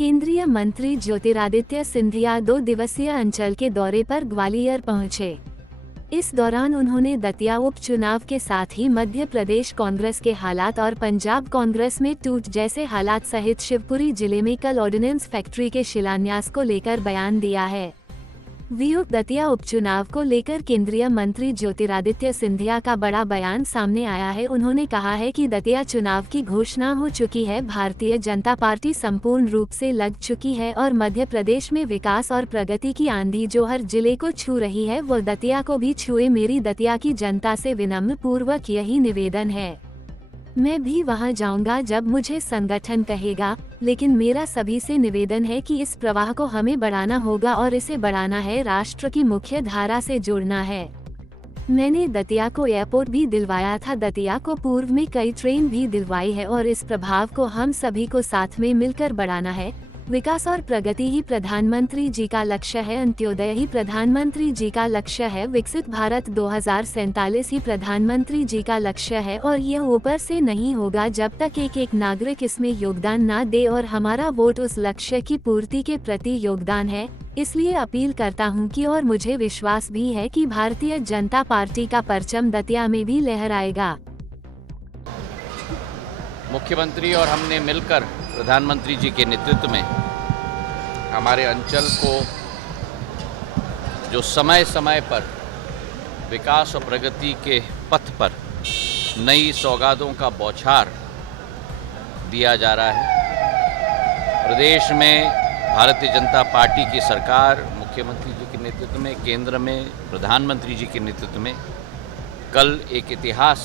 केंद्रीय मंत्री ज्योतिरादित्य सिंधिया 2 दिवसीय अंचल के दौरे पर ग्वालियर पहुंचे। इस दौरान उन्होंने दतिया उपचुनाव के साथ ही मध्य प्रदेश कांग्रेस के हालात और पंजाब कांग्रेस में टूट जैसे हालात सहित शिवपुरी जिले में कल ऑर्डिनेंस फैक्ट्री के शिलान्यास को लेकर बयान दिया है। दतिया उपचुनाव को लेकर केंद्रीय मंत्री ज्योतिरादित्य सिंधिया का बड़ा बयान सामने आया है। उन्होंने कहा है कि दतिया चुनाव की घोषणा हो चुकी है, भारतीय जनता पार्टी संपूर्ण रूप से लग चुकी है और मध्य प्रदेश में विकास और प्रगति की आंधी जो हर जिले को छू रही है वो दतिया को भी छुए। मेरी दतिया की जनता से विनम्र पूर्वक यही निवेदन है, मैं भी वहां जाऊंगा जब मुझे संगठन कहेगा, लेकिन मेरा सभी से निवेदन है कि इस प्रवाह को हमें बढ़ाना होगा और इसे बढ़ाना है, राष्ट्र की मुख्य धारा से जोड़ना है। मैंने दतिया को एयरपोर्ट भी दिलवाया था, दतिया को पूर्व में कई ट्रेन भी दिलवाई है और इस प्रभाव को हम सभी को साथ में मिलकर बढ़ाना है। विकास और प्रगति ही प्रधानमंत्री जी का लक्ष्य है, अंत्योदय ही प्रधानमंत्री जी का लक्ष्य है, विकसित भारत 2047 ही प्रधानमंत्री जी का लक्ष्य है और यह ऊपर से नहीं होगा जब तक एक एक नागरिक इसमें योगदान ना दे और हमारा वोट उस लक्ष्य की पूर्ति के प्रति योगदान है। इसलिए अपील करता हूं कि और मुझे विश्वास भी है कि भारतीय जनता पार्टी का परचम दतिया में भी लहराएगा। मुख्यमंत्री और हमने मिलकर प्रधानमंत्री जी के नेतृत्व में हमारे अंचल को जो समय समय पर विकास और प्रगति के पथ पर नई सौगातों का बौछार दिया जा रहा है। प्रदेश में भारतीय जनता पार्टी की सरकार मुख्यमंत्री जी के नेतृत्व में, केंद्र में प्रधानमंत्री जी के नेतृत्व में कल एक इतिहास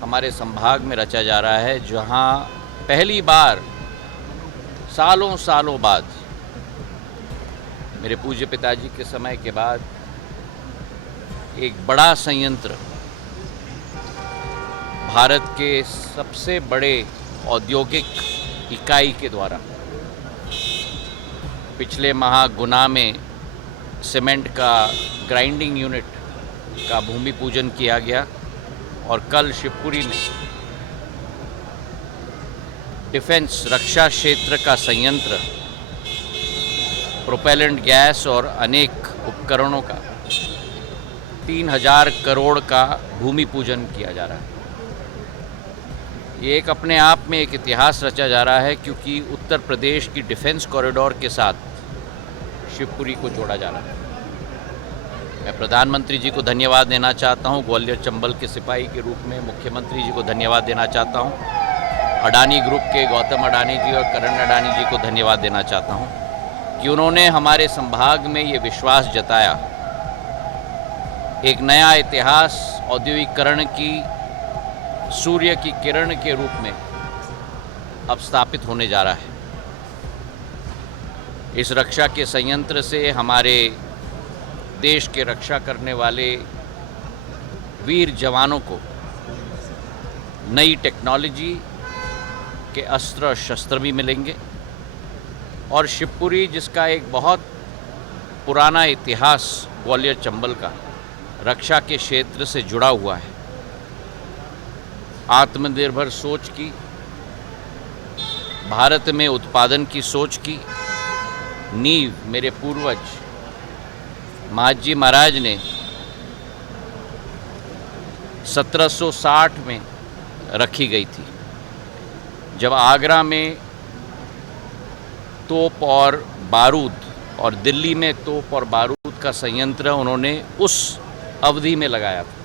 हमारे संभाग में रचा जा रहा है, जहां पहली बार सालों सालों बाद मेरे पूज्य पिताजी के समय के बाद एक बड़ा संयंत्र भारत के सबसे बड़े औद्योगिक इकाई के द्वारा पिछले माह गुना में सीमेंट का ग्राइंडिंग यूनिट का भूमि पूजन किया गया और कल शिवपुरी में डिफेंस रक्षा क्षेत्र का संयंत्र, प्रोपेलेंट गैस और अनेक उपकरणों का 3000 करोड़ का भूमि पूजन किया जा रहा है। ये एक अपने आप में एक इतिहास रचा जा रहा है, क्योंकि उत्तर प्रदेश की डिफेंस कॉरिडोर के साथ शिवपुरी को जोड़ा जा रहा है। मैं प्रधानमंत्री जी को धन्यवाद देना चाहता हूं, ग्वालियर चंबल के सिपाही के रूप में मुख्यमंत्री जी को धन्यवाद देना चाहता हूं, अडानी ग्रुप के गौतम अडानी जी और करण अडानी जी को धन्यवाद देना चाहता हूं कि उन्होंने हमारे संभाग में ये विश्वास जताया, एक नया इतिहास औद्योगिकरण की सूर्य की किरण के रूप में अब स्थापित होने जा रहा है। इस रक्षा के संयंत्र से हमारे देश के रक्षा करने वाले वीर जवानों को नई टेक्नोलॉजी के अस्त्र शस्त्र भी मिलेंगे और शिवपुरी, जिसका एक बहुत पुराना इतिहास ग्वालियर चंबल का रक्षा के क्षेत्र से जुड़ा हुआ है, आत्मनिर्भर सोच की, भारत में उत्पादन की सोच की नींव मेरे पूर्वज महाजी महाराज ने 1760 में रखी गई थी, जब आगरा में तोप और बारूद और दिल्ली में तोप और बारूद का संयंत्र उन्होंने उस अवधि में लगाया था।